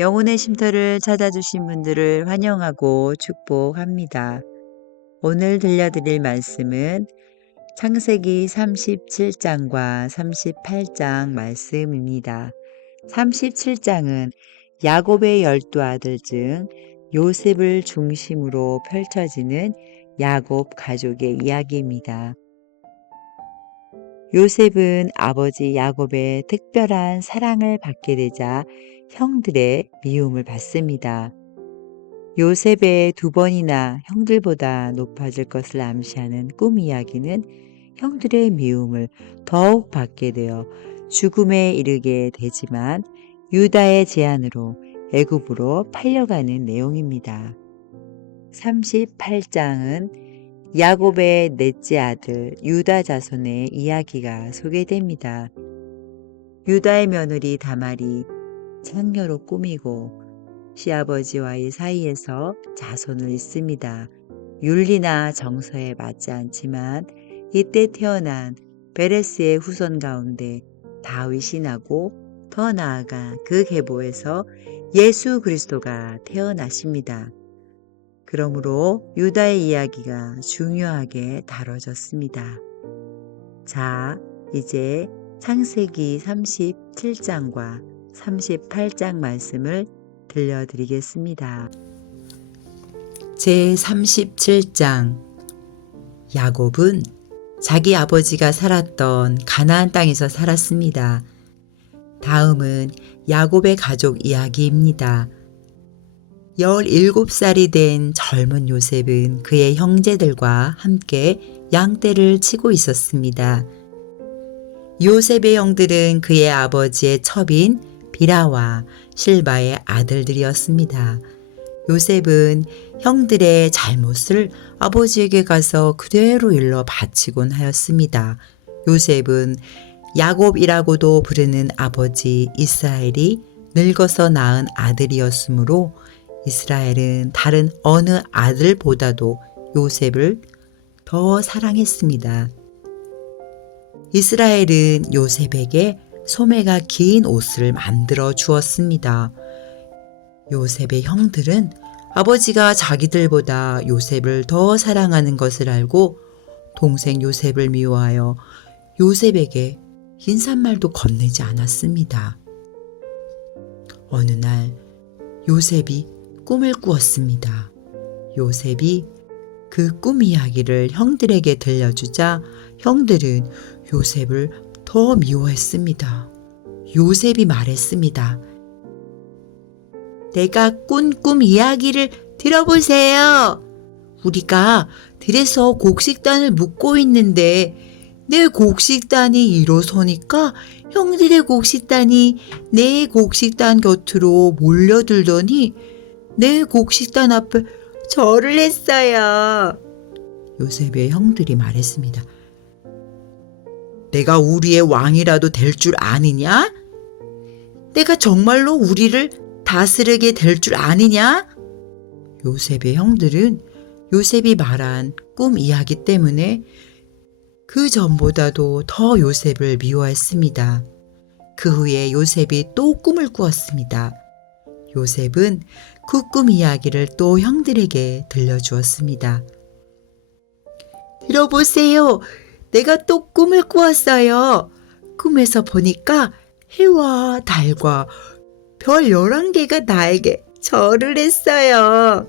영혼의 쉼터를 찾아주신 분들을 환영하고 축복합니다. 오늘 들려드릴 말씀은 창세기 37장과 38장 말씀입니다. 37장은 야곱의 12아들 중 요셉을 중심으로 펼쳐지는 야곱 가족의 이야기입니다. 요셉은 아버지 야곱의 특별한 사랑을 받게 되자 형들의 미움을 받습니다. 요셉의 2번이나 형들보다 높아질 것을 암시하는 꿈 이야기는 형들의 미움을 더욱 받게 되어 죽음에 이르게 되지만 유다의 제안으로 애굽으로 팔려가는 내용입니다. 38장은 야곱의 넷째 아들 유다 자손의 이야기가 소개됩니다. 유다의 며느리 다말이 창녀로 꾸미고 시아버지와의 사이에서 자손을 잇습니다. 윤리나 정서에 맞지 않지만 이때 태어난 베레스의 후손 가운데 다윗이 나고 더 나아가 그 계보에서 예수 그리스도가 태어나십니다. 그러므로 유다의 이야기가 중요하게 다뤄졌습니다. 자, 이제 창세기 37장과 38장 말씀을 들려드리겠습니다. 제37장 야곱은 자기 아버지가 살았던 가나안 땅에서 살았습니다. 다음은 야곱의 가족 이야기입니다. 17살이 된 젊은 요셉은 그의 형제들과 함께 양떼를 치고 있었습니다. 요셉의 형들은 그의 아버지의 첩인 비라와 실바의 아들들이었습니다. 요셉은 형들의 잘못을 아버지에게 가서 그대로 일러 바치곤 하였습니다. 요셉은 야곱이라고도 부르는 아버지 이스라엘이 늙어서 낳은 아들이었으므로 이스라엘은 다른 어느 아들보다도 요셉을 더 사랑했습니다. 이스라엘은 요셉에게 소매가 긴 옷을 만들어 주었습니다. 요셉의 형들은 아버지가 자기들보다 요셉을 더 사랑하는 것을 알고 동생 요셉을 미워하여 요셉에게 인사말도 건네지 않았습니다. 어느 날 요셉이 꿈을 꾸었습니다. 요셉이 그 꿈 이야기를 형들에게 들려주자 형들은 요셉을 더 미워했습니다. 요셉이 말했습니다. 내가 꾼 꿈 이야기를 들어보세요. 우리가 들에서 곡식단을 묶고 있는데 내 곡식단이 일어서니까 형들의 곡식단이 내 곡식단 곁으로 몰려들더니 내 곡식단 앞에 절을 했어요. 요셉의 형들이 말했습니다. 내가 우리의 왕이라도 될 줄 아느냐? 내가 정말로 우리를 다스리게 될 줄 아느냐? 요셉의 형들은 요셉이 말한 꿈 이야기 때문에 그 전보다도 더 요셉을 미워했습니다. 그 후에 요셉이 또 꿈을 꾸었습니다. 요셉은 그 꿈 이야기를 또 형들에게 들려주었습니다. 들어보세요. 내가 또 꿈을 꾸었어요. 꿈에서 보니까 해와 달과 별 11개가 나에게 절을 했어요.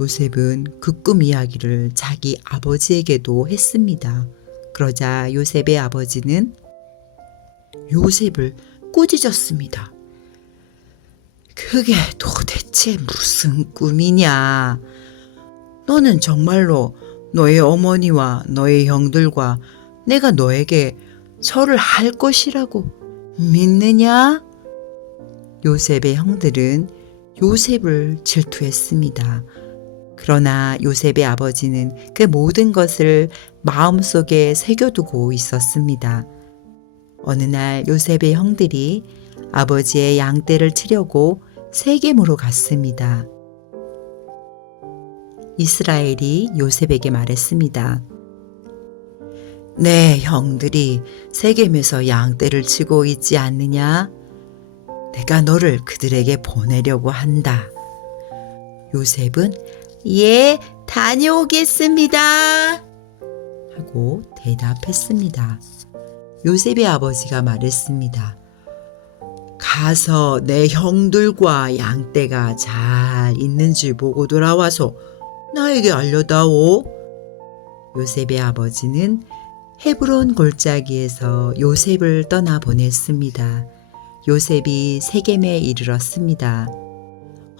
요셉은 그 꿈 이야기를 자기 아버지에게도 했습니다. 그러자 요셉의 아버지는 요셉을 꾸짖었습니다. 그게 도대체 무슨 꿈이냐? 너는 정말로 너의 어머니와 너의 형들과 내가 너에게 절을 할 것이라고 믿느냐? 요셉의 형들은 요셉을 질투했습니다. 그러나 요셉의 아버지는 그 모든 것을 마음속에 새겨두고 있었습니다. 어느 날 요셉의 형들이 아버지의 양떼를 치려고 세겜으로 갔습니다. 이스라엘이 요셉에게 말했습니다. 내 형들이 세겜에서 양떼를 치고 있지 않느냐? 내가 너를 그들에게 보내려고 한다. 요셉은 예, 다녀오겠습니다. 하고 대답했습니다. 요셉의 아버지가 말했습니다. 가서 내 형들과 양떼가 잘 있는지 보고 돌아와서 나에게 알려다오. 요셉의 아버지는 헤브론 골짜기에서 요셉을 떠나보냈습니다. 요셉이 세겜에 이르렀습니다.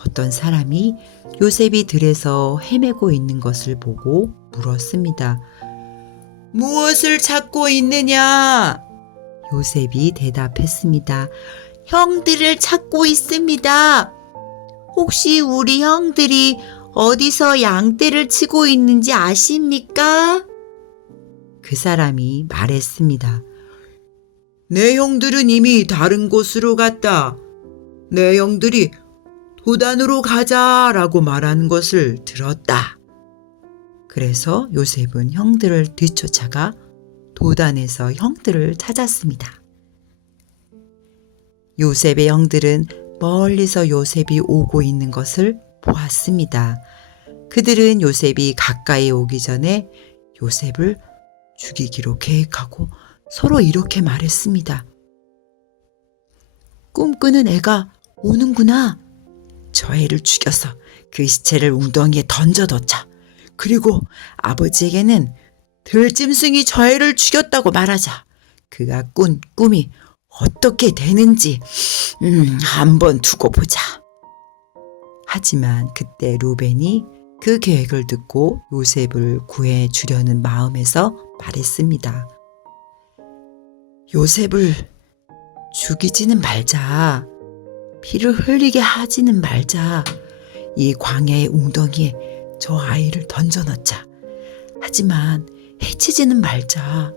어떤 사람이 요셉이 들에서 헤매고 있는 것을 보고 물었습니다. 무엇을 찾고 있느냐? 요셉이 대답했습니다. 형들을 찾고 있습니다. 혹시 우리 형들이 어디서 양떼를 치고 있는지 아십니까? 그 사람이 말했습니다. 내 형들은 이미 다른 곳으로 갔다. 내 형들이 도단으로 가자라고 말하는 것을 들었다. 그래서 요셉은 형들을 뒤쫓아가 도단에서 형들을 찾았습니다. 요셉의 형들은 멀리서 요셉이 오고 있는 것을 보았습니다. 그들은 요셉이 가까이 오기 전에 요셉을 죽이기로 계획하고 서로 이렇게 말했습니다. 꿈꾸는 애가 오는구나. 저 애를 죽여서 그 시체를 웅덩이에 던져뒀자. 그리고 아버지에게는 들짐승이 저 애를 죽였다고 말하자. 그가 꾼 꿈이 어떻게 되는지 한번 두고 보자. 하지만 그때 루벤이 그 계획을 듣고 요셉을 구해주려는 마음에서 말했습니다. 요셉을 죽이지는 말자. 피를 흘리게 하지는 말자. 이 광야의 웅덩이에 저 아이를 던져넣자. 하지만 해치지는 말자.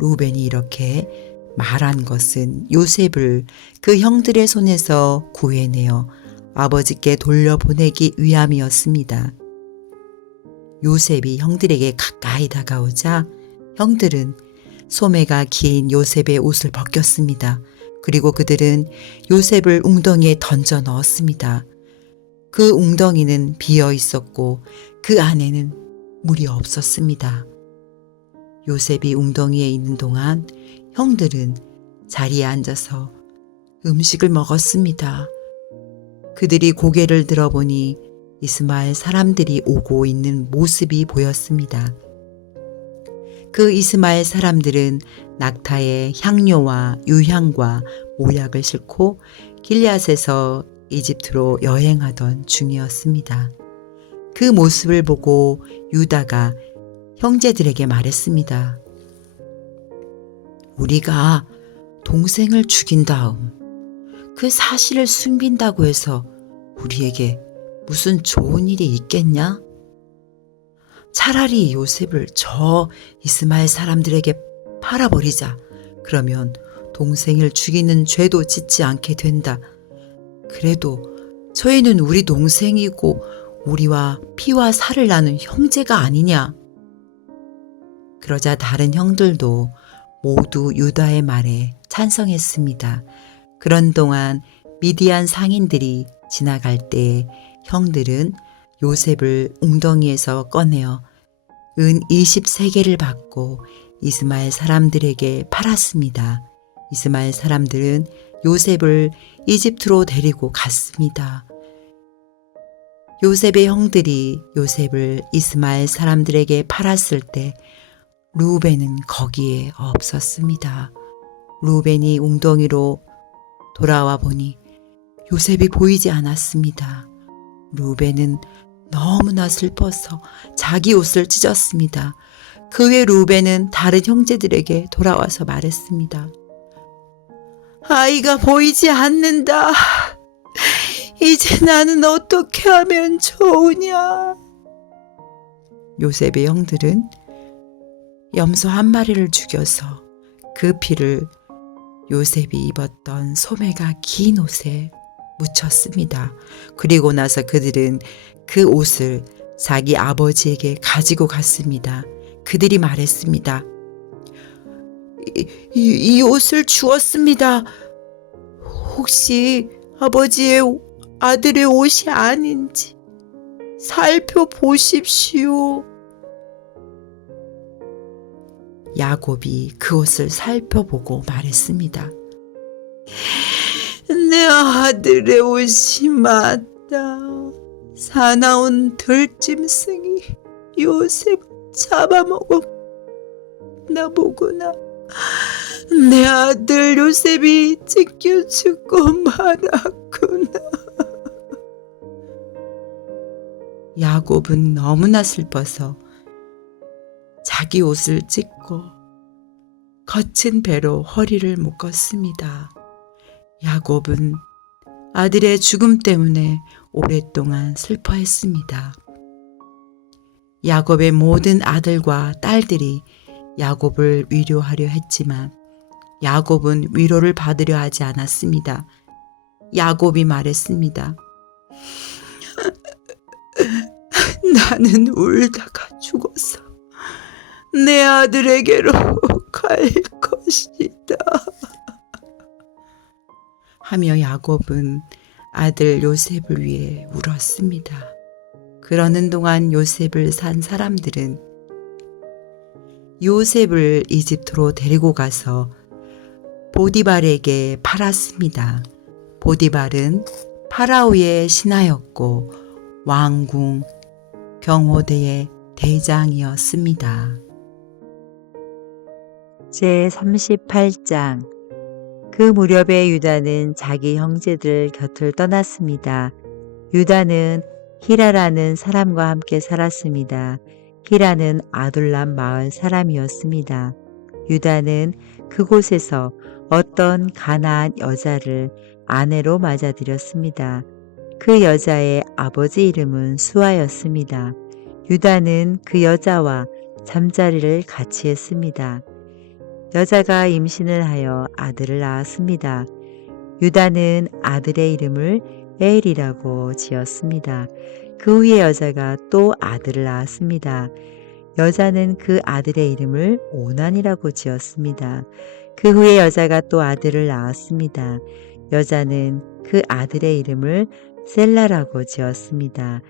루벤이 이렇게 말한 것은 요셉을 그 형들의 손에서 구해내어 아버지께 돌려보내기 위함이었습니다. 요셉이 형들에게 가까이 다가오자 형들은 소매가 긴 요셉의 옷을 벗겼습니다. 그리고 그들은 요셉을 웅덩이에 던져 넣었습니다. 그 웅덩이는 비어 있었고 그 안에는 물이 없었습니다. 요셉이 웅덩이에 있는 동안 형들은 자리에 앉아서 음식을 먹었습니다. 그들이 고개를 들어보니 이스마엘 사람들이 오고 있는 모습이 보였습니다. 그 이스마엘 사람들은 낙타에 향료와 유향과 모약을 싣고 길앗에서 이집트로 여행하던 중이었습니다. 그 모습을 보고 유다가 형제들에게 말했습니다. 우리가 동생을 죽인 다음 그 사실을 숨긴다고 해서 우리에게 무슨 좋은 일이 있겠냐? 차라리 요셉을 저 이스마엘 사람들에게 팔아버리자. 그러면 동생을 죽이는 죄도 짓지 않게 된다. 그래도 저희는 우리 동생이고 우리와 피와 살을 나눈 형제가 아니냐. 그러자 다른 형들도 모두 유다의 말에 찬성했습니다. 그런 동안 미디안 상인들이 지나갈 때 형들은 요셉을 웅덩이에서 꺼내어 은 20세겔을 받고 이스마엘 사람들에게 팔았습니다. 이스마엘 사람들은 요셉을 이집트로 데리고 갔습니다. 요셉의 형들이 요셉을 이스마엘 사람들에게 팔았을 때 루벤은 거기에 없었습니다. 루벤이 웅덩이로 돌아와 보니 요셉이 보이지 않았습니다. 루벤은 너무나 슬퍼서 자기 옷을 찢었습니다. 그 후에 루벤은 다른 형제들에게 돌아와서 말했습니다. 아이가 보이지 않는다. 이제 나는 어떻게 하면 좋으냐. 요셉의 형들은 염소 한 마리를 죽여서 그 피를 요셉이 입었던 소매가 긴 옷에 묻혔습니다. 그리고 나서 그들은 그 옷을 자기 아버지에게 가지고 갔습니다. 그들이 말했습니다. 이 옷을 주었습니다. 혹시 아버지의 아들의 옷이 아닌지 살펴보십시오. 야곱이 그 옷을 살펴보고 말했습니다. 내 아들의 옷이 맞다. 사나운 들짐승이 요셉 잡아먹었나 보구나. 내 아들 요셉이 찢겨 죽고 말았구나. 야곱은 너무나 슬퍼서 자기 옷을 찢고 거친 배로 허리를 묶었습니다. 야곱은 아들의 죽음 때문에 오랫동안 슬퍼했습니다. 야곱의 모든 아들과 딸들이 야곱을 위로하려 했지만 야곱은 위로를 받으려 하지 않았습니다. 야곱이 말했습니다. 나는 울다가 죽어서 내 아들에게로 갈 것이다. 하며 야곱은 아들 요셉을 위해 울었습니다. 그러는 동안 요셉을 산 사람들은 요셉을 이집트로 데리고 가서 보디발에게 팔았습니다. 보디발은 파라오의 신하였고 왕궁 경호대의 대장이었습니다. 제38장. 그 무렵에 유다는 자기 형제들 곁을 떠났습니다. 유다는 히라라는 사람과 함께 살았습니다. 히라는 아둘람 마을 사람이었습니다. 유다는 그곳에서 어떤 가나안 여자를 아내로 맞아들였습니다. 그 여자의 아버지 이름은 수아였습니다. 유다는 그 여자와 잠자리를 같이 했습니다. 여자가 임신을 하여 아들을 낳았습니다. 유다는 아들의 이름을 엘이라고 지었습니다. 그 후에 여자가 또 아들을 낳았습니다. 여자는 그 아들의 이름을 오난이라고 지었습니다. 그 후에 여자가 또 아들을 낳았습니다. 여자는 그 아들의 이름을 셀라라고 지었습니다.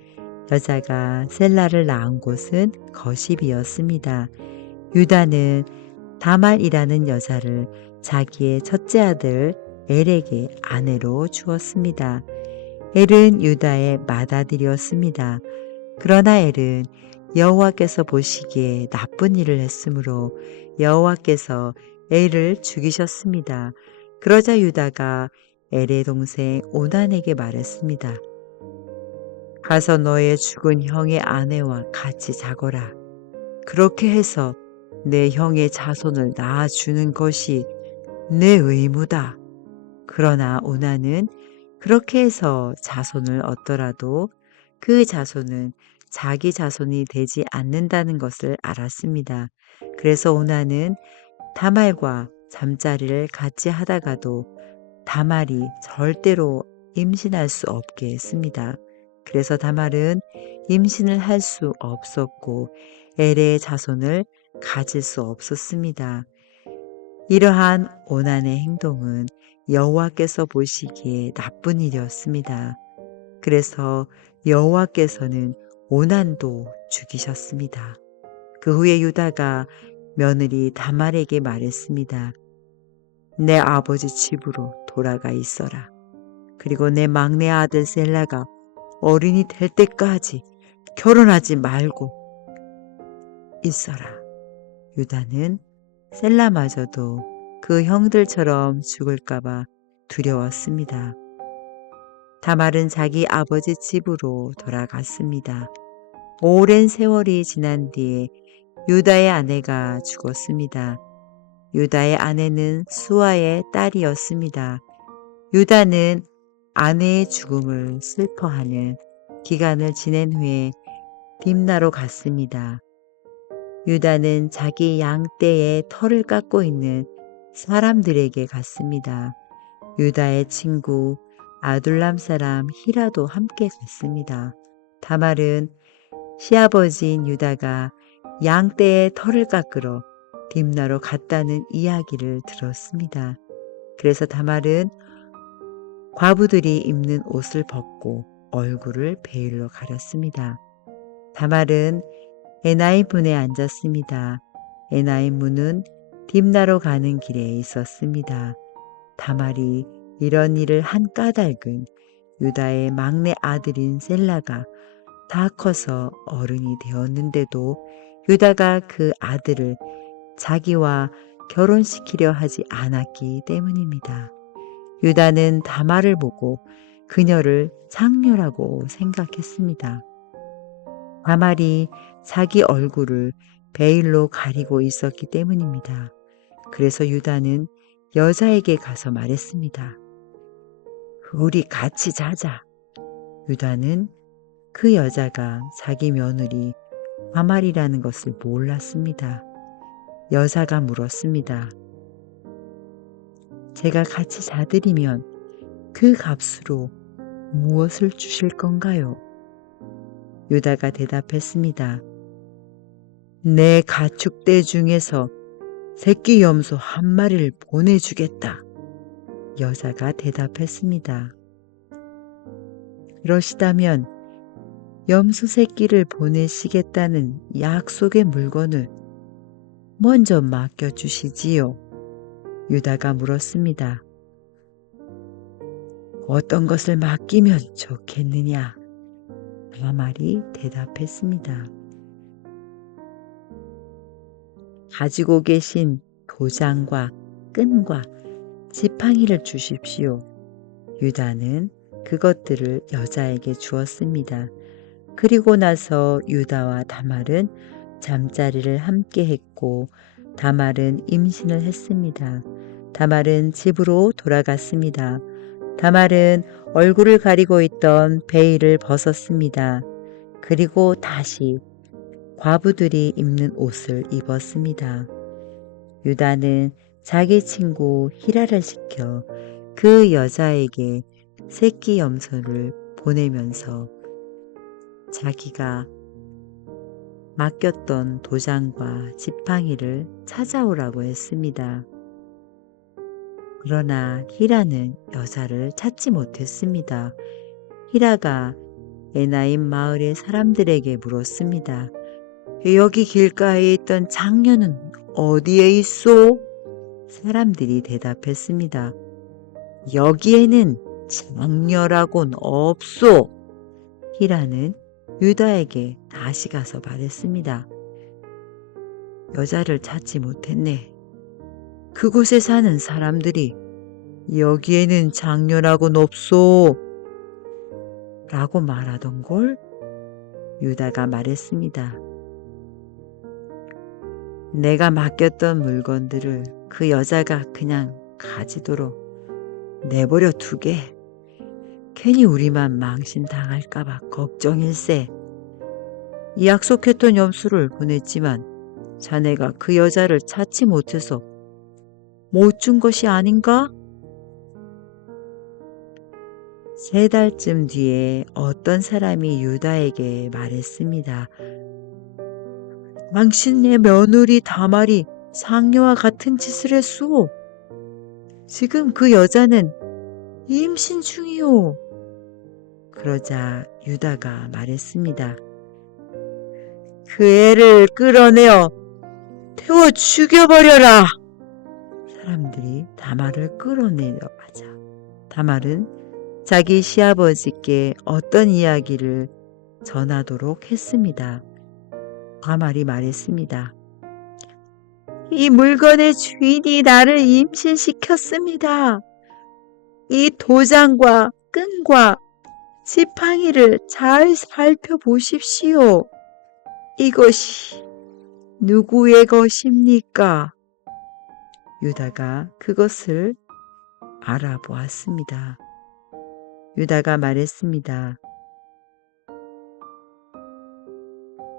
여자가 셀라를 낳은 곳은 거십이었습니다. 유다는 다말이라는 여자를 자기의 첫째 아들 엘에게 아내로 주었습니다. 엘은 유다의 맏아들이었습니다. 그러나 엘은 여호와께서 보시기에 나쁜 일을 했으므로 여호와께서 엘을 죽이셨습니다. 그러자 유다가 엘의 동생 오난에게 말했습니다. 가서 너의 죽은 형의 아내와 같이 자거라. 그렇게 해서 내 형의 자손을 낳아주는 것이 내 의무다. 그러나 오난은 그렇게 해서 자손을 얻더라도 그 자손은 자기 자손이 되지 않는다는 것을 알았습니다. 그래서 오난은 다말과 잠자리를 같이 하다가도 다말이 절대로 임신할 수 없게 했습니다. 그래서 다말은 임신을 할 수 없었고 엘의 자손을 가질 수 없었습니다. 이러한 오난의 행동은 여호와께서 보시기에 나쁜 일이었습니다. 그래서 여호와께서는 오난도 죽이셨습니다. 그 후에 유다가 며느리 다말에게 말했습니다. 내 아버지 집으로 돌아가 있어라. 그리고 내 막내 아들 셀라가 어린이 될 때까지 결혼하지 말고 있어라. 유다는 셀라마저도 그 형들처럼 죽을까봐 두려웠습니다. 다말은 자기 아버지 집으로 돌아갔습니다. 오랜 세월이 지난 뒤에 유다의 아내가 죽었습니다. 유다의 아내는 수아의 딸이었습니다. 유다는 아내의 죽음을 슬퍼하는 기간을 지낸 후에 딥나로 갔습니다. 유다는 자기 양떼의 털을 깎고 있는 사람들에게 갔습니다. 유다의 친구 아둘람 사람 히라도 함께 갔습니다. 다말은 시아버지인 유다가 양떼의 털을 깎으러 딥나로 갔다는 이야기를 들었습니다. 그래서 다말은 과부들이 입는 옷을 벗고 얼굴을 베일로 가렸습니다. 다말은 에나임 문에 앉았습니다. 에나임 문은 딥나로 가는 길에 있었습니다. 다말이 이런 일을 한 까닭은 유다의 막내 아들인 셀라가 다 커서 어른이 되었는데도 유다가 그 아들을 자기와 결혼시키려 하지 않았기 때문입니다. 유다는 다말을 보고 그녀를 장녀라고 생각했습니다. 다말이 자기 얼굴을 베일로 가리고 있었기 때문입니다. 그래서 유다는 여자에게 가서 말했습니다. 우리 같이 자자. 유다는 그 여자가 자기 며느리 다말이라는 것을 몰랐습니다. 여자가 물었습니다. 제가 같이 자드리면 그 값으로 무엇을 주실 건가요? 유다가 대답했습니다. 내 가축대 중에서 새끼 염소 한 마리를 보내주겠다. 여자가 대답했습니다. 그러시다면 염소 새끼를 보내시겠다는 약속의 물건을 먼저 맡겨주시지요. 유다가 물었습니다. 어떤 것을 맡기면 좋겠느냐? 다말이 대답했습니다. 가지고 계신 도장과 끈과 지팡이를 주십시오. 유다는 그것들을 여자에게 주었습니다. 그리고 나서 유다와 다말은 잠자리를 함께 했고 다말은 임신을 했습니다. 다말은 집으로 돌아갔습니다. 다말은 얼굴을 가리고 있던 베일을 벗었습니다. 그리고 다시 과부들이 입는 옷을 입었습니다. 유다는 자기 친구 히라를 시켜 그 여자에게 새끼 염소를 보내면서 자기가 맡겼던 도장과 지팡이를 찾아오라고 했습니다. 그러나 히라는 여자를 찾지 못했습니다. 히라가 에나임 마을의 사람들에게 물었습니다. 여기 길가에 있던 장녀는 어디에 있소? 사람들이 대답했습니다. 여기에는 장녀라곤 없소. 히라는 유다에게 다시 가서 말했습니다. 여자를 찾지 못했네. 그곳에 사는 사람들이 여기에는 장녀라곤 없소. 라고 말하던 걸 유다가 말했습니다. 내가 맡겼던 물건들을 그 여자가 그냥 가지도록 내버려 두게. 괜히 우리만 망신당할까봐 걱정일세. 약속했던 염소를 보냈지만 자네가 그 여자를 찾지 못해서 못 준 것이 아닌가? 3달쯤 뒤에 어떤 사람이 유다에게 말했습니다. 당신의 며느리 다말이 상녀와 같은 짓을 했소. 지금 그 여자는 임신 중이오. 그러자 유다가 말했습니다. 그 애를 끌어내어 태워 죽여버려라. 사람들이 다말을 끌어내려가자 다말은 자기 시아버지께 어떤 이야기를 전하도록 했습니다. 다말이 말했습니다. 이 물건의 주인이 나를 임신시켰습니다. 이 도장과 끈과 지팡이를 잘 살펴보십시오. 이것이 누구의 것입니까? 유다가 그것을 알아보았습니다. 유다가 말했습니다.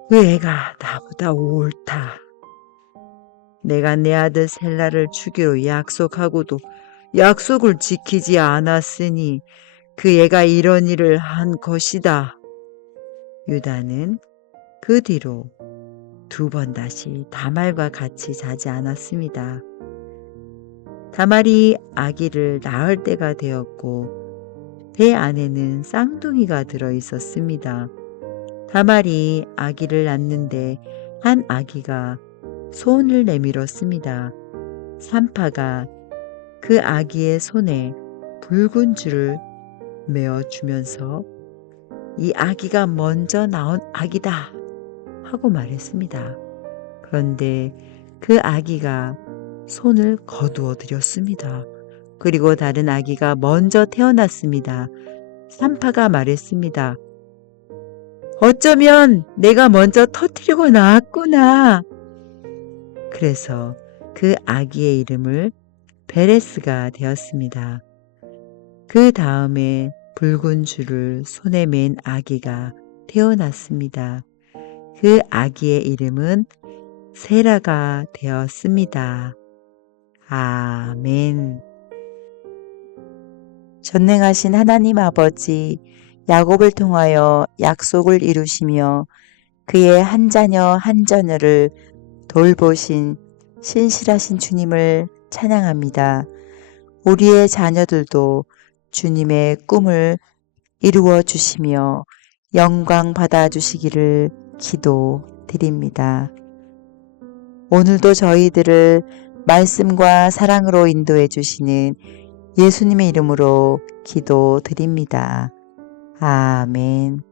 그 애가 나보다 옳다. 내가 내 아들 셀라를 주기로 약속하고도 약속을 지키지 않았으니 그 애가 이런 일을 한 것이다. 유다는 그 뒤로 2번 다시 다말과 같이 자지 않았습니다. 다말이 아기를 낳을 때가 되었고 배 안에는 쌍둥이가 들어 있었습니다. 다말이 아기를 낳는데 한 아기가 손을 내밀었습니다. 산파가 그 아기의 손에 붉은 줄을 메어주면서 이 아기가 먼저 나온 아기다 하고 말했습니다. 그런데 그 아기가 손을 거두어 드렸습니다. 그리고 다른 아기가 먼저 태어났습니다. 산파가 말했습니다. 어쩌면 내가 먼저 터뜨리고 나왔구나. 그래서 그 아기의 이름을 베레스가 되었습니다. 그 다음에 붉은 줄을 손에 맨 아기가 태어났습니다. 그 아기의 이름은 세라가 되었습니다. 아멘. 전능하신 하나님 아버지, 야곱을 통하여 약속을 이루시며 그의 한 자녀 한 자녀를 돌보신 신실하신 주님을 찬양합니다. 우리의 자녀들도 주님의 꿈을 이루어 주시며 영광 받아 주시기를 기도드립니다. 오늘도 저희들을 말씀과 사랑으로 인도해 주시는 예수님의 이름으로 기도드립니다. 아멘.